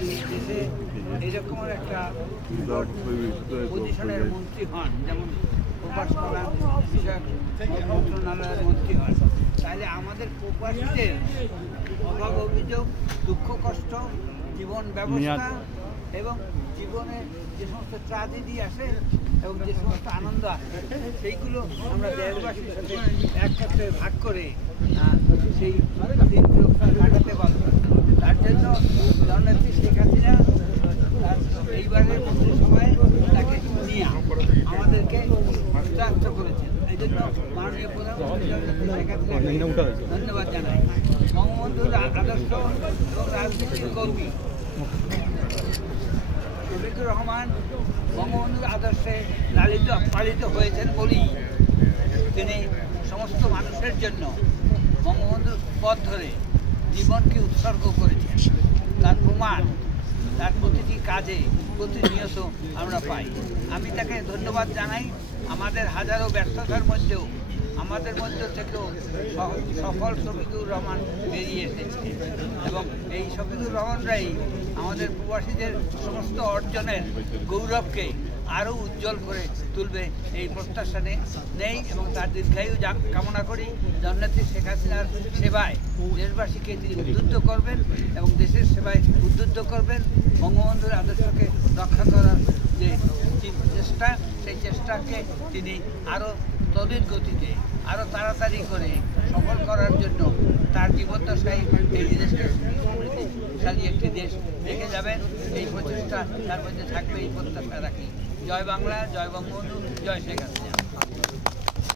দেশে এরকম একটা পজিশনের মন্ত্রী হন, যেমন প্রকাশ করা বিষয়ক মন্ত্রণালয়ের মন্ত্রী হন, তাহলে আমাদের প্রবাসীদের অভাব অভিযোগ, দুঃখ কষ্ট, জীবন ব্যবস্থা এবং জীবনে যে সমস্ত ট্র্যাজেডি আসে এবং যে সমস্ত আনন্দ আসে সেইগুলো আমরা দেশবাসীর সাথে একসাথে ভাগ করে সেই দিনগুলো কাটাতে পারব। তার জন্য জননেত্রী শেখ হাসিনা এইবারের মন্ত্রিসভায় তাকে নিয়ে আমাদেরকে উৎসাহিত করেছেন। এই জন্য মাননীয় প্রধানমন্ত্রী শেখ হাসিনাকে ধন্যবাদ জানাই। বঙ্গবন্ধুর আদর্শ এবং রাজনীতির কর্মী শফিকুর রহমান বঙ্গবন্ধুর আদর্শে লালিত পালিত হয়েছেন বলেই তিনি সমস্ত মানুষের জন্য বঙ্গবন্ধুর পথ ধরে জীবনকে উৎসর্গ করেছেন। তার প্রমাণ তার প্রতিটি কাজে প্রতিনিয়ত আমরা পাই। আমি তাকে ধন্যবাদ জানাই। আমাদের হাজারো ব্যর্থতার মধ্যেও আমাদের মধ্যে থেকেও সফল শফিকুর রহমান বেরিয়ে এসেছে এবং এই শফিকুর রহমানরাই আমাদের প্রবাসীদের সমস্ত অর্জনের গৌরবকে আরও উজ্জ্বল করে তুলবে এই প্রত্যাশা নেই এবং তার দীর্ঘায়ু কামনা করি। জননেত্রী শেখ হাসিনার সেবায় দেশবাসীকে তিনি উদ্বুদ্ধ করবেন এবং দেশের সেবায় উদ্বুদ্ধ করবেন। বঙ্গবন্ধুর আদর্শকে রক্ষা করার যে চেষ্টা, সেই চেষ্টাকে তিনি আরও তদের গতিতে আরও তাড়াতাড়ি করে সফল করার জন্য তার জীবদ্দশায় এই দেশকে সমৃদ্ধিশালী একটি দেশ রেখে যাবেন। এই প্রচেষ্টা তার মধ্যে থাকবে, এই প্রত্যাশা রাখি। জয় বাংলা, জয় বঙ্গবন্ধু, জয় শেখ হাসিনা।